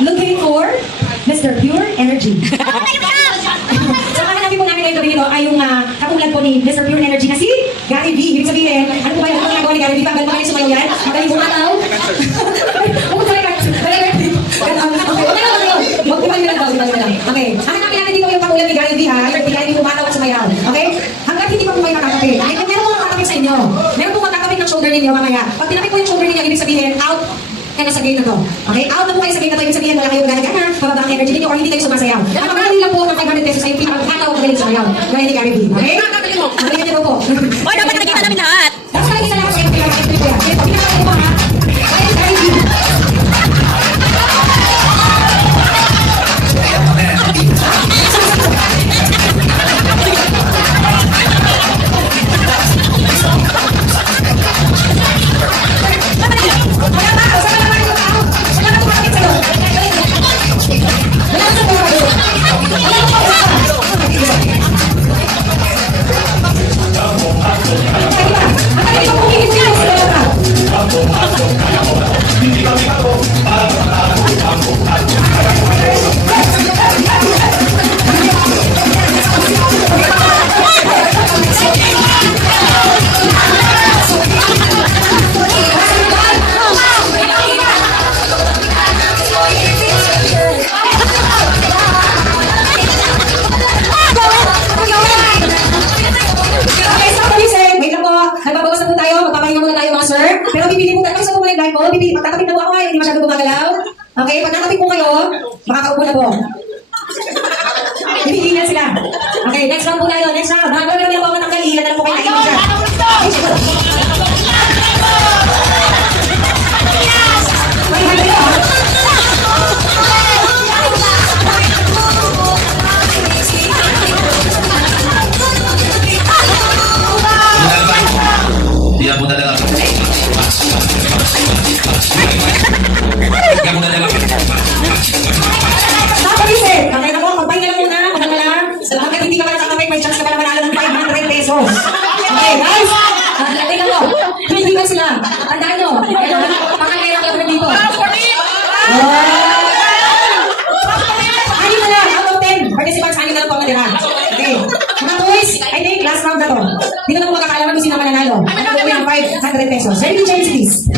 looking for Mr. Pure Energy. So, hanapin po namin ngayong gabi nito ay yung katulad po ni Mr. Pure Energy na si Gary V. Ibig sabihin, ano po ba yung ginagawa ni Gary V? Pag magaling sumayaw yan, magaling bumataw. Okay, hanapin natin dito yung katulad ni Gary V ha, yung Gary V bumataw at sumayaw. Okay? Hanggang hindi pa po kayo makakapit. Ay, kung meron po makakapit sa inyo, meron po makakapit ng shoulder ninyo mamaya. Pag tinapit po yung shoulder ninyo, ibig sabihin, out kaya sa game na to. Okay? Out na po kayo sa game na to. Ibig sabihin, wala kayong gana-gana, pababa ang energy ninyo, or hindi kayo sumasayaw. Ang magaling lang po ng 500 pesos ay yung pinakakataw ang magaling sumayaw. Gaya ni Gary V. Okay? Magaling niyo po. Oy, dapat nakita namin lahat. Tapos kayo isa lang sa pinakakataw ko yan. Okay, pinakakataw ko ha. Gaya ni Gary V. Nagbabawas na po tayo, magpapahinga muna tayo mga sir. Pero pipili po tayo, sa po mga live po, magtatapit na po ako ay hindi masyado gumagalaw. Okay, pag natapit po kayo, makakaupo na po. Pipili na sila. Okay, next round po tayo, next round. Bago na lang po ako natanggal, ilan na lang po kayo nakinig siya. Dia mo talaga. Dia mo talaga. Napagisip! Okay na po, magpahinga lang muna, magpahinga lang. Hanggang hindi ka pa nakakapay, may chance ka pa na manalo ng 500 pesos. Okay, guys! Tingnan mo, pilihan sila. Tandaan nyo, pangalera ka lang dito. Anin na lang, out of 10 participants, anin na lang po ang natira. Okay. Mga boys, I think last round na to. Dito na po makakalaman kung sino mananalo. Ano po yung 500 pesos. Ready to change please.